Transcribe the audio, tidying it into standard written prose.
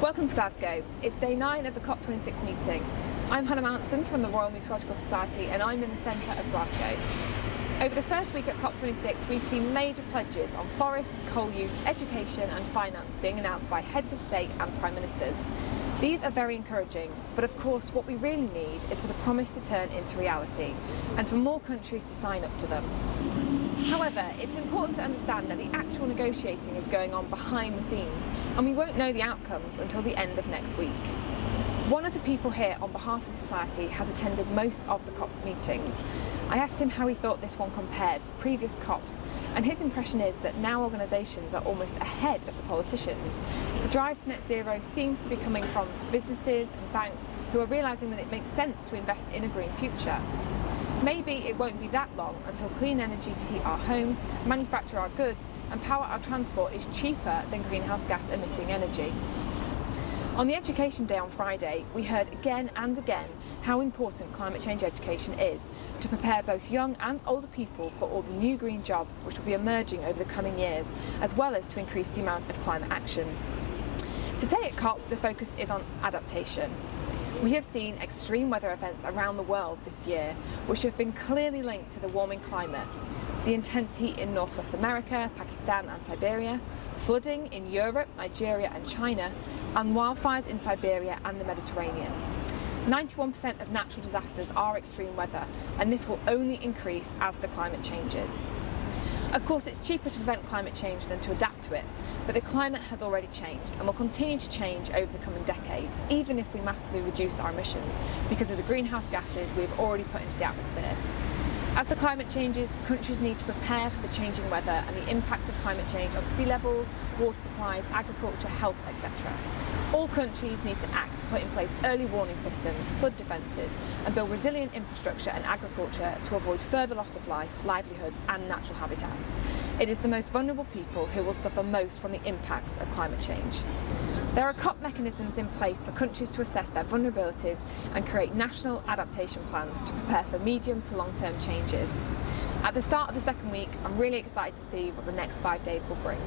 Welcome to Glasgow. It's day 9 of the COP26 meeting. I'm Hannah Manson from the Royal Meteorological Society and I'm in the centre of Glasgow. Over the first week at COP26 we've seen major pledges on forests, coal use, education and finance being announced by heads of state and prime ministers. These are very encouraging, but of course what we really need is for the promise to turn into reality and for more countries to sign up to them. However, it's important to understand that the actual negotiating is going on behind the scenes and we won't know the outcomes until the end of next week. One of the people here on behalf of the Society has attended most of the COP meetings. I asked him how he thought this one compared to previous COPs, and his impression is that now organisations are almost ahead of the politicians. The drive to net zero seems to be coming from businesses and banks who are realising that it makes sense to invest in a green future. Maybe it won't be that long until clean energy to heat our homes, manufacture our goods and power our transport is cheaper than greenhouse gas emitting energy. On the Education Day on Friday, we heard again and again how important climate change education is to prepare both young and older people for all the new green jobs which will be emerging over the coming years, as well as to increase the amount of climate action. Today at COP, the focus is on adaptation. We have seen extreme weather events around the world this year which have been clearly linked to the warming climate. The intense heat in Northwest America, Pakistan and Siberia, flooding in Europe, Nigeria and China, and wildfires in Siberia and the Mediterranean. 91% of natural disasters are extreme weather, and this will only increase as the climate changes. Of course, it's cheaper to prevent climate change than to adapt to it, but the climate has already changed and will continue to change over the coming decades, even if we massively reduce our emissions because of the greenhouse gases we've already put into the atmosphere. As the climate changes, countries need to prepare for the changing weather and the impacts of climate change on sea levels, water supplies, agriculture, health, etc. All countries need to act to put in place early warning systems, flood defences and build resilient infrastructure and agriculture to avoid further loss of life, livelihoods and natural habitats. It is the most vulnerable people who will suffer most from the impacts of climate change. There are COP mechanisms in place for countries to assess their vulnerabilities and create national adaptation plans to prepare for medium to long-term changes. At the start of the second week, I'm really excited to see what the next 5 days will bring.